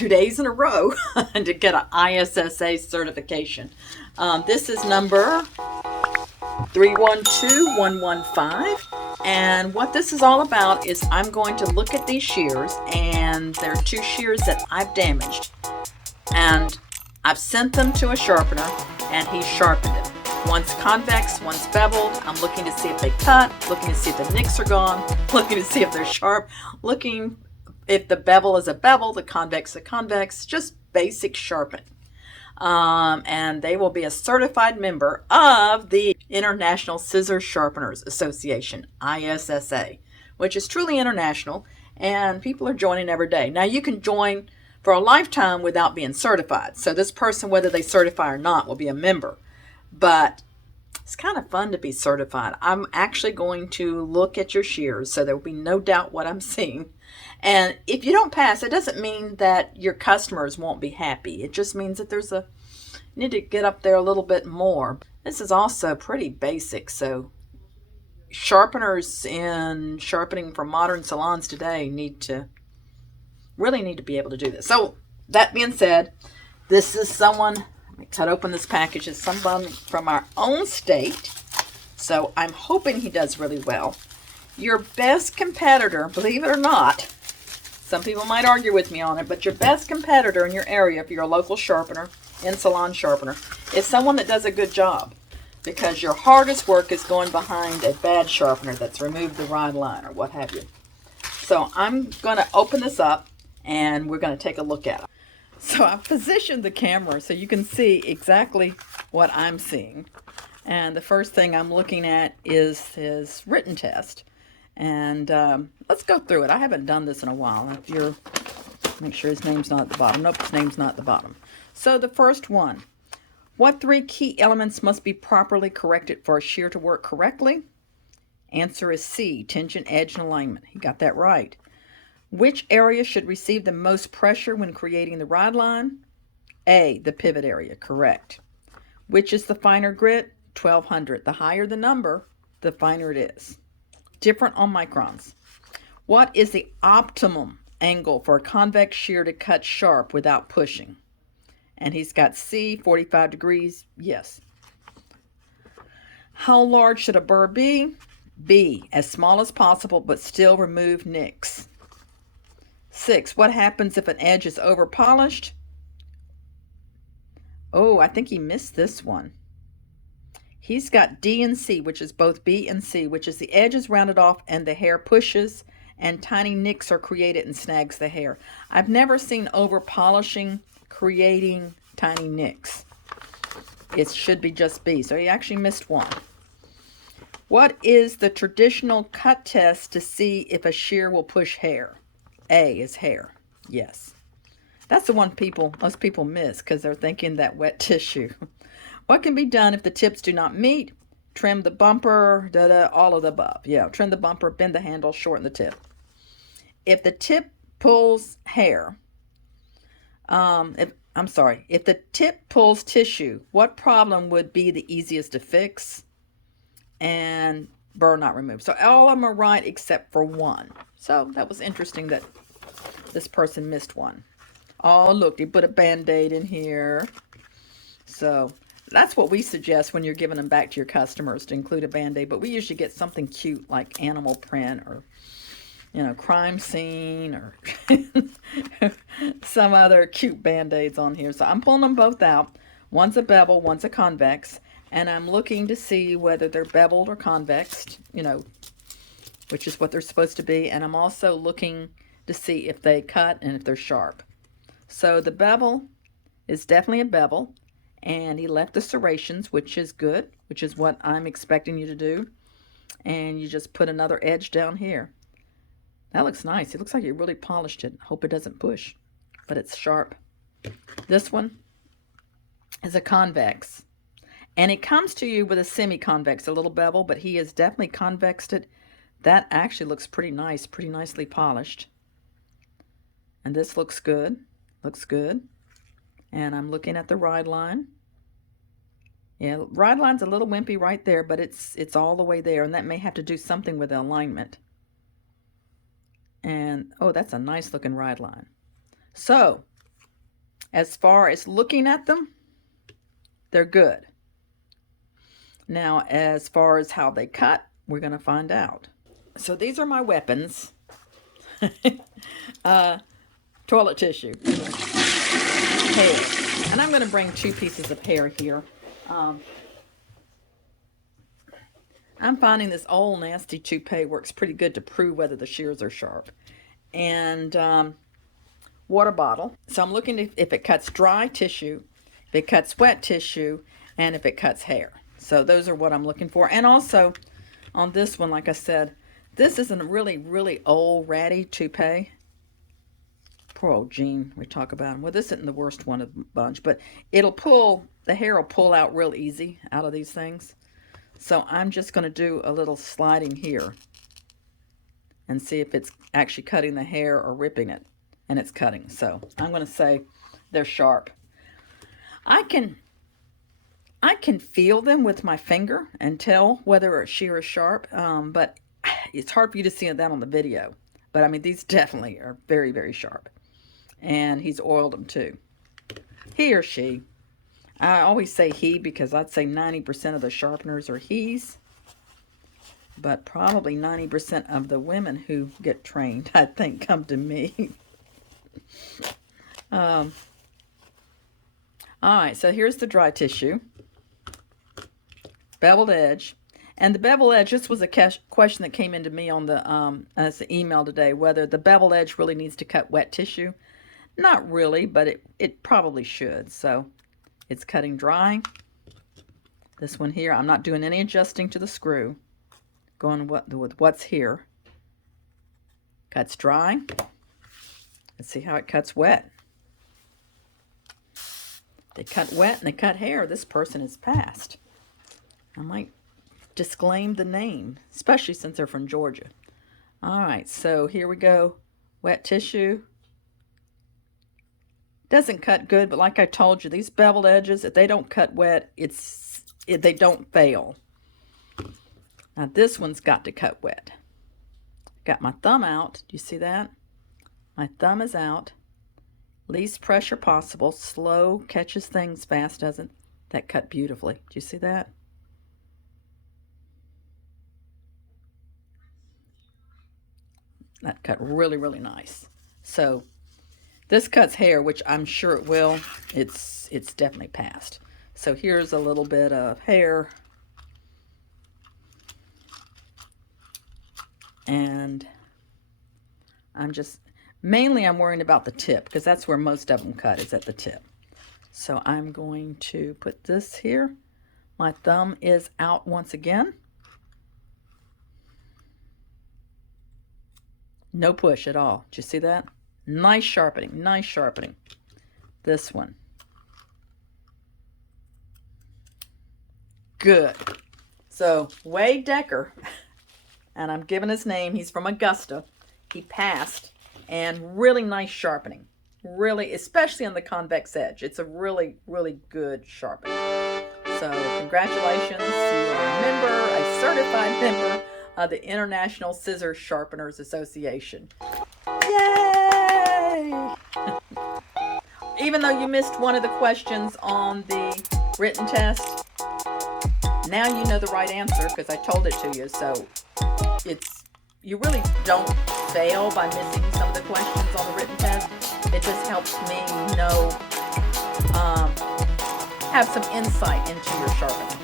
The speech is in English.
2 days in a row to get an ISSA certification. This is number 312115. And what this is all about is I'm going to look at these shears, and there are 2 shears that I've damaged. And I've sent them to a sharpener, and he sharpened it. One's convex, one's beveled. I'm looking to see if they cut, looking to see if the nicks are gone, looking to see if they're sharp, looking if the bevel is a bevel, the convex a convex, just basic sharpening. And they will be a certified member of the International Scissor Sharpeners Association, ISSA, which is truly international, and people are joining every day. Now, you can join for a lifetime without being certified. So this person, whether they certify or not, will be a member. But it's kind of fun to be certified. I'm actually going to look at your shears, so there will be no doubt what I'm seeing. And if you don't pass, it doesn't mean that your customers won't be happy. It just means that you need to get up there a little bit more. This is also pretty basic, so sharpeners in sharpening for modern salons today really need to be able to do this. So that being said, this is someone, let me cut open this package, it's someone from our own state. So I'm hoping he does really well. Your best competitor, believe it or not, some people might argue with me on it, but your best competitor in your area, if you're a local sharpener, in-salon sharpener, is someone that does a good job. Because your hardest work is going behind a bad sharpener that's removed the rod line or what have you. So I'm going to open this up and we're going to take a look at it. So I've positioned the camera so you can see exactly what I'm seeing. And the first thing I'm looking at is his written test. And let's go through it. I haven't done this in a while. Make sure his name's not at the bottom. Nope, his name's not at the bottom. So the first one. What 3 key elements must be properly corrected for a shear to work correctly? Answer is C, tension, edge, and alignment. He got that right. Which area should receive the most pressure when creating the rod line? A, the pivot area, correct. Which is the finer grit? 1200. The higher the number, the finer it is. Different on microns. What is the optimum angle for a convex shear to cut sharp without pushing? And he's got C, 45 degrees, yes. How large should a burr be? B, as small as possible, but still remove nicks. 6, what happens if an edge is over polished? Oh, I think he missed this one. He's got D and C, which is both B and C, which is the edge is rounded off and the hair pushes and tiny nicks are created and snags the hair. I've never seen over polishing creating tiny nicks. It should be just B. So he actually missed one. What is the traditional cut test to see if a shear will push hair? A is hair. Yes. That's the one most people miss because they're thinking that wet tissue. What can be done if the tips do not meet? Trim the bumper, all of the above. Yeah, trim the bumper, bend the handle, shorten the tip. If the tip pulls hair, if the tip pulls tissue, what problem would be the easiest to fix? And burr not removed. So all of them are right except for one. So that was interesting that this person missed one. Oh, look, they put a Band-Aid in here. So that's what we suggest when you're giving them back to your customers, to include a Band-Aid. But we usually get something cute like animal print or, crime scene or some other cute Band-Aids on here. So I'm pulling them both out. One's a bevel, one's a convex. And I'm looking to see whether they're beveled or convexed, which is what they're supposed to be. And I'm also looking to see if they cut and if they're sharp. So the bevel is definitely a bevel. And he left the serrations, which is good, which is what I'm expecting you to do. And you just put another edge down here. That looks nice. It looks like you really polished it. Hope it doesn't push, but it's sharp. This one is a convex. And it comes to you with a semi-convex, a little bevel, but he has definitely convexed it. That actually looks pretty nice, pretty nicely polished. And this looks good, And I'm looking at the ride line. Yeah, ride line's a little wimpy right there, but it's all the way there, and that may have to do something with the alignment. And, oh, that's a nice looking ride line. So, As far as looking at them, they're good. Now, as far as how they cut, we're going to find out. So these are my weapons. Toilet tissue, hair, and I'm going to bring 2 pieces of hair here. I'm finding this old nasty toupee works pretty good to prove whether the shears are sharp. And water bottle. So I'm looking if it cuts dry tissue, if it cuts wet tissue, and if it cuts hair. So those are what I'm looking for. And also on this one, like I said, this isn't a really, really old ratty toupee. Poor old Jean, we talk about him. Well, this isn't the worst one of the bunch, but it'll pull, the hair will pull out real easy out of these things. So I'm just going to do a little sliding here and see if it's actually cutting the hair or ripping it. And it's cutting. So I'm going to say they're sharp. I can feel them with my finger and tell whether a shear is sharp, but it's hard for you to see that on the video. But I mean, these definitely are very, very sharp. And he's oiled them too. He or she. I always say he because I'd say 90% of the sharpeners are he's. But probably 90% of the women who get trained, I think, come to me. All right, so here's the dry tissue. Beveled edge. And the bevel edge, this was a question that came into me on the as an email today, whether the bevel edge really needs to cut wet tissue. Not really, but it probably should. So it's cutting dry. This one here, I'm not doing any adjusting to the screw. Going with what's here. Cuts dry. Let's see how it cuts wet. They cut wet and they cut hair. This person is passed. I might disclaim the name, especially since they're from Georgia. All right, so here we go. Wet tissue. Doesn't cut good, but like I told you, these beveled edges, if they don't cut wet, they don't fail. Now this one's got to cut wet. Got my thumb out. Do you see that? My thumb is out. Least pressure possible. Slow, catches things fast, doesn't. That cut beautifully. Do you see that? That cut really, really nice. So this cuts hair, which I'm sure it will. It's definitely passed. So here's a little bit of hair. And mainly I'm worrying about the tip because that's where most of them cut, is at the tip. So I'm going to put this here. My thumb is out once again. No push at all. Did you see that? Nice sharpening, nice sharpening. This one. Good. So Wade Decker, and I'm giving his name, he's from Augusta. He passed, and really nice sharpening. Really, especially on the convex edge. It's a really, really good sharpening. So congratulations, you are a member, a certified member of the International Scissor Sharpeners Association. Yay! Even though you missed one of the questions on the written test, now you know the right answer because I told it to you. So you really don't fail by missing some of the questions on the written test. It just helps me know, have some insight into your sharpening.